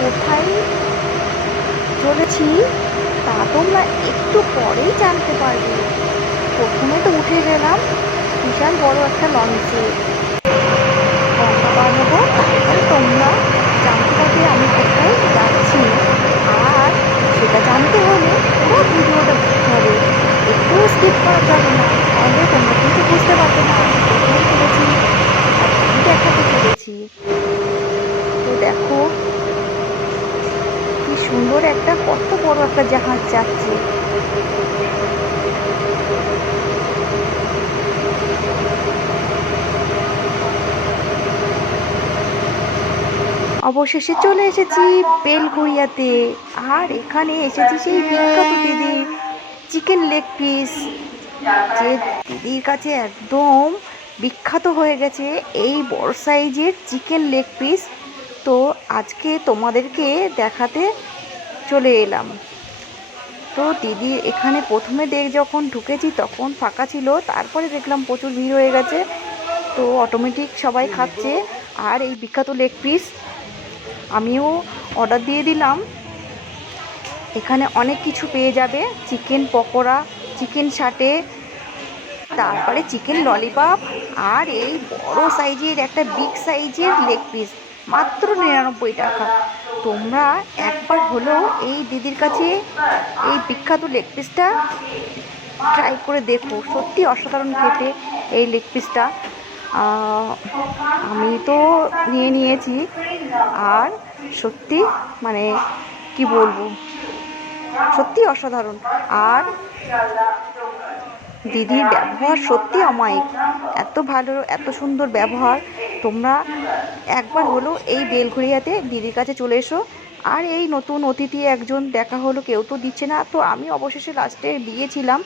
কোথায় চলেছি তা তোমরা একটু পরেই জানতে পারবে। প্রথমে তো উঠে গেলাম বিশাল বড় একটা লঞ্চে, গঙ্গা পার হবো, তারপরে তোমরা জানতে পারবে আমি কোথায় যাচ্ছি। আর সেটা জানতে হলে পুরো ভিডিওটা দেখতে হবে, একটু স্কিপ করা যাবে না, তাহলে তোমরা কিন্তু বুঝতে পারবে না আমি কোথায় চলেছি আর কি দেখাতে চলেছি। তো দেখো কি সুন্দর একটা, কত বড় একটা জাহাজ যাচ্ছে। অবশেষে চলে এসেছি বেলঘড়িয়াতে। আর এখানে এসেছি সেই বিখ্যাত দিদি চিকেন লেগ পিস, যে দিদির কাছে একদম বিখ্যাত হয়ে গেছে এই বড় সাইজের চিকেন লেগ পিস। তো আজকে তোমাদেরকে দেখাতে চলে এলাম। তো দিদি এখানে প্রথমে যখন ঢুকেছি তখন ফাঁকা ছিল, তারপরে দেখলাম প্রচুর ভিড় হয়ে গেছে, তো অটোমেটিক সবাই খাচ্ছে। আর এই বিখ্যাত লেগ পিস আমিও অর্ডার দিয়ে দিলাম। এখানে অনেক কিছু পেয়ে যাবে, চিকেন পকোড়া, চিকেন সাটে, তারপরে চিকেন ললিপপ, আর এই বড় সাইজের একটা বিগ সাইজের লেগ পিস মাত্র 99 টাকা। তোমরা একবার হলেও এই দিদির কাছে এই বিখ্যাত লেগ পিসটা ট্রাই করে দেখো, সত্যি অসাধারণ খেতে এই লেগ পিসটা। আমি তো নিয়েছি, আর সত্যি মানে কি বলবো, সত্যি অসাধারণ। আর দিদির ব্যবহার সত্যি অমায়িক, এত ভালো এত সুন্দর ব্যবহার। তোমরা একবার হলো এই বেলঘড়িয়াতে দিদির কাছে চলে এসো। আর এই নতুন অতিথি একজন দেখা হলো, কেউ তো দিচ্ছে না, তো আমি অবশেষে লাস্টে দিয়েছিলাম।